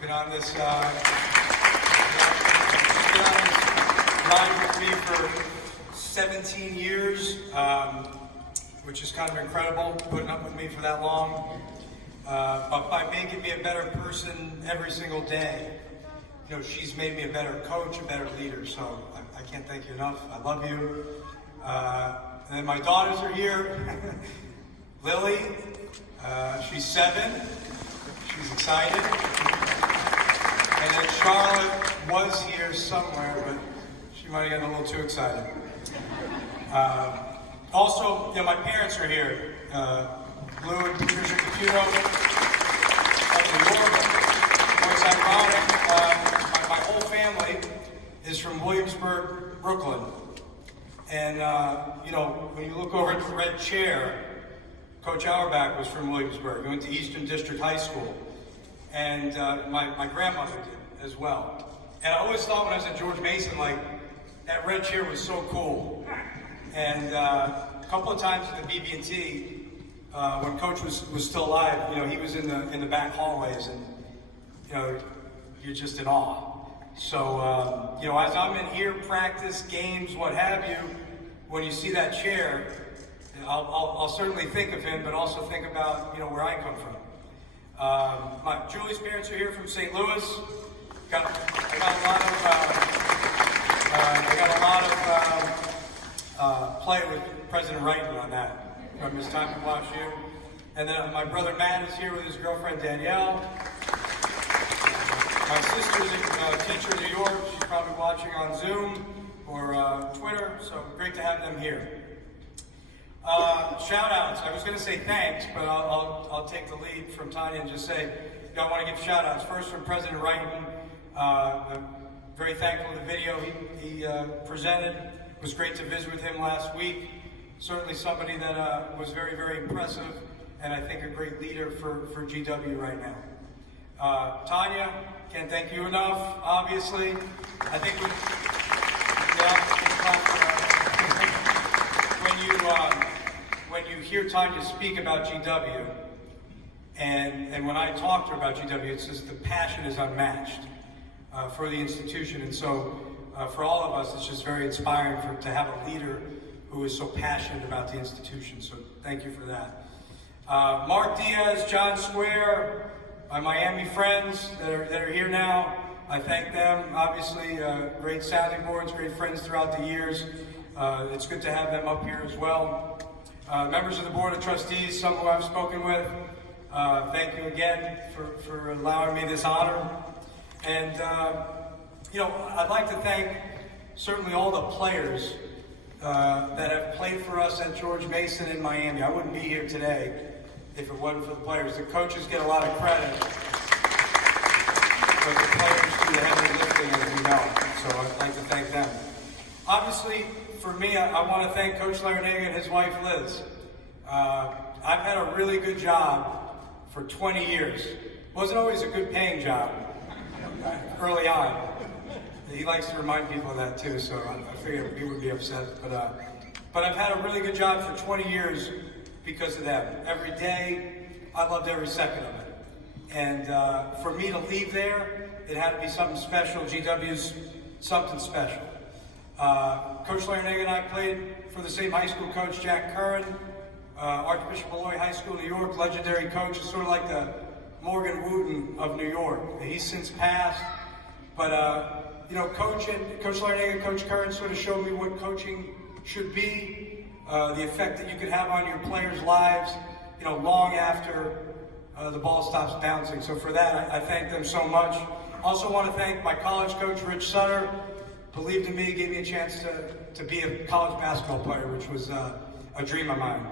Been on this ride with me for 17 years, which is kind of incredible, putting up with me for that long. But by making me a better person every single day, you know, she's made me a better coach, a better leader. So I can't thank you enough. I love you. And then my daughters are here. Lily, she's 7. She's excited. And then Charlotte was here somewhere, but she might have gotten a little too excited. Also, you know, my parents are here. Lou and Chris Caputo of New York. It's ironic. My whole family is from Williamsburg, Brooklyn. And, you know, when you look over at the red chair, Coach Auerbach was from Williamsburg. He went to Eastern District High School. And my grandmother did as well. And I always thought when I was at George Mason, like, that red chair was so cool. And a couple of times at the BB&T, when Coach was still alive, you know, he was in the back hallways, and you know, you're just in awe. So you know, as I'm in here, practice, games, what have you, when you see that chair, I'll certainly think of him, but also think about, you know, where I come from. Julie's parents are here from St. Louis. I got a lot of play with President Reitman on that. From his time to watch you. And then my brother Matt is here with his girlfriend Danielle. My sister's a teacher in New York. She's probably watching on Zoom or Twitter, so great to have them here. Shout outs. I was going to say thanks, but I'll take the lead from Tanya and just say, I want to give shout outs. First from President Reitman. I'm very thankful for the video he presented. It was great to visit with him last week. Certainly somebody that was very, very impressive, and I think a great leader for GW right now. Tanya, can't thank you enough, obviously. I think when you hear Tanya speak about GW, and when I talk to her about GW, it's just the passion is unmatched for the institution. And so for all of us, it's just very inspiring to have a leader who is so passionate about the institution. So thank you for that. Mark Diaz, John Square, my Miami friends that are here now, I thank them. Obviously, great sounding boards, great friends throughout the years. It's good to have them up here as well. Members of the Board of Trustees, some who I've spoken with, thank you again for allowing me this honor. And, you know, I'd like to thank certainly all the players that have played for us at George Mason in Miami. I wouldn't be here today if it wasn't for the players. The coaches get a lot of credit, but the players do the heavy lifting, as we know. So I'd like to thank them. Obviously, for me, I want to thank Coach Larinaga and his wife, Liz. I've had a really good job for 20 years. Wasn't always a good paying job early on. He likes to remind people of that too, so I figured he would be upset. But I've had a really good job for 20 years because of that. Every day, I loved every second of it. And for me to leave there, it had to be something special. GW's something special. Coach Larinaga and I played for the same high school coach, Jack Curran, Archbishop Malloy High School, New York, legendary coach. It's sort of like the Morgan Wooten of New York. He's since passed, but you know, Coach Larinaga and Coach Curran sort of showed me what coaching should be, the effect that you could have on your players' lives, you know, long after the ball stops bouncing. So for that, I thank them so much. Also want to thank my college coach, Rich Sutter. Believed in me, gave me a chance to be a college basketball player, which was a dream of mine.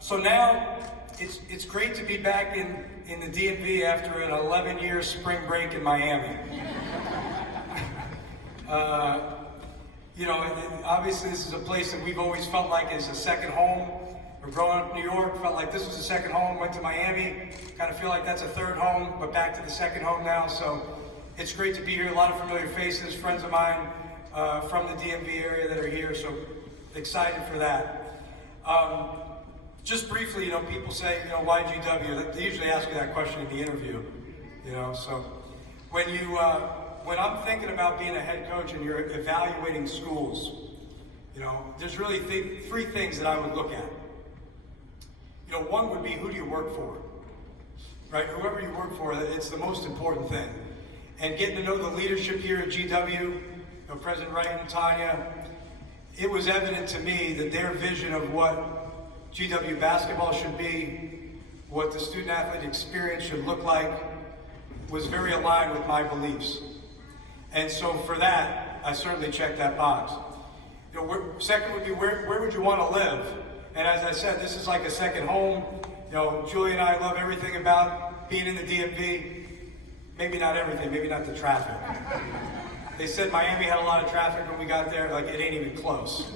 So now, it's great to be back in the DMV after an 11-year spring break in Miami. You know, obviously this is a place that we've always felt like is a second home. We're growing up in New York, felt like this was a second home, went to Miami, kind of feel like that's a third home, but back to the second home now. So it's great to be here. A lot of familiar faces, friends of mine from the DMV area that are here, so excited for that. Just briefly, you know, people say, you know, why GW? They usually ask you that question in the interview. You know, so when I'm thinking about being a head coach and you're evaluating schools, you know, there's really three things that I would look at. You know, one would be, who do you work for? Right? Whoever you work for, it's the most important thing. And getting to know the leadership here at GW, you know, President Wright and Tanya, it was evident to me that their vision of what GW basketball should be, what the student-athlete experience should look like, was very aligned with my beliefs. And so for that, I certainly checked that box. You know, second would be, where would you want to live? And as I said, this is like a second home. You know, Julie and I love everything about being in the DMV. Maybe not everything, maybe not the traffic. They said Miami had a lot of traffic when we got there, like it ain't even close.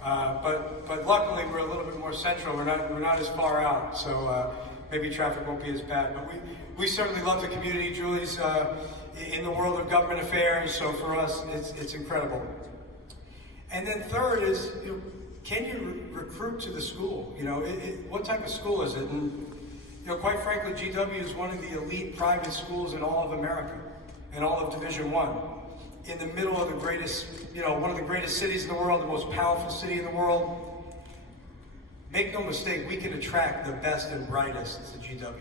But luckily we're a little bit more central. We're not as far out, so maybe traffic won't be as bad. But we certainly love the community. Julie's in the world of government affairs, so for us it's incredible. And then third is, you know, can you recruit to the school? You know, what type of school is it? And you know, quite frankly, GW is one of the elite private schools in all of America, in all of Division I. In the middle of the greatest, you know, one of the greatest cities in the world, the most powerful city in the world. Make no mistake, we can attract the best and brightest to GW,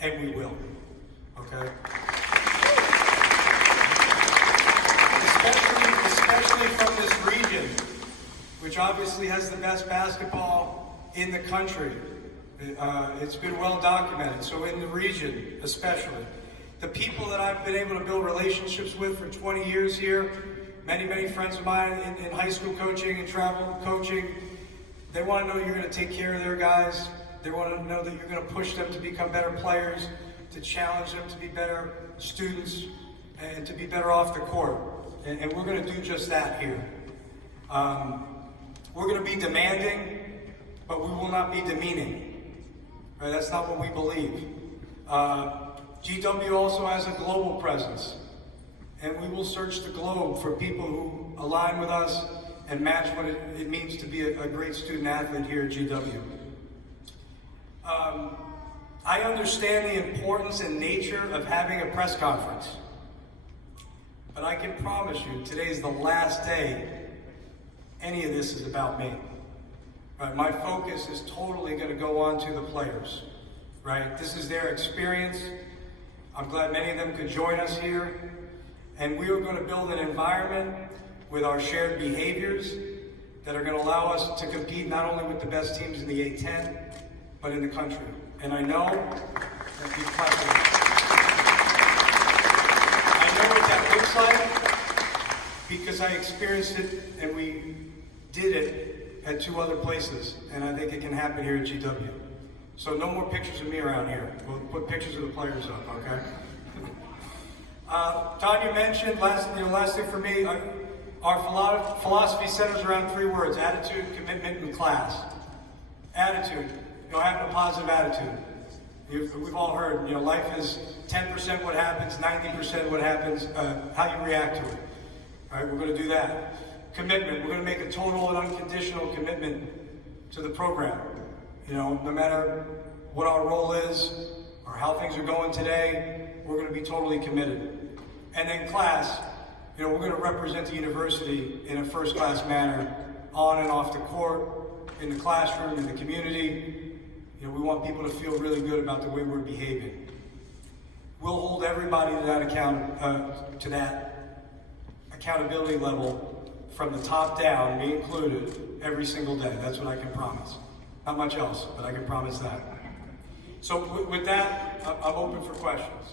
and we will, okay? Especially from this region, which obviously has the best basketball in the country. It's been well documented, so in the region especially. The people that I've been able to build relationships with for 20 years here, many friends of mine in high school coaching and travel coaching, they want to know you're going to take care of their guys. They want to know that you're going to push them to become better players, to challenge them to be better students, and to be better off the court. And we're going to do just that here. We're going to be demanding, but we will not be demeaning. Right? That's not what we believe. GW also has a global presence, and we will search the globe for people who align with us and match what it means to be a great student athlete here at GW. I understand the importance and nature of having a press conference, but I can promise you today is the last day any of this is about me. Right? My focus is totally going to go on to the players. Right? This is their experience. I'm glad many of them could join us here. And we are going to build an environment with our shared behaviors that are going to allow us to compete not only with the best teams in the A10, but in the country. And I know that what that looks like because I experienced it and we did it at 2 other places. And I think it can happen here at GW. So no more pictures of me around here. We'll put pictures of the players up, okay? Tanya mentioned, last thing for me, our philosophy centers around 3 words: attitude, commitment, and class. Attitude, you know, having a positive attitude. We've all heard, you know, life is 10% what happens, 90% what happens, how you react to it. All right, we're going to do that. Commitment, we're going to make a total and unconditional commitment to the program. You know, no matter what our role is or how things are going today, we're going to be totally committed. And then class, you know, we're going to represent the university in a first-class manner, on and off the court, in the classroom, in the community. You know, we want people to feel really good about the way we're behaving. We'll hold everybody to that accountability level from the top down, me included, every single day. That's what I can promise. Not much else, but I can promise that. So with that, I'm open for questions.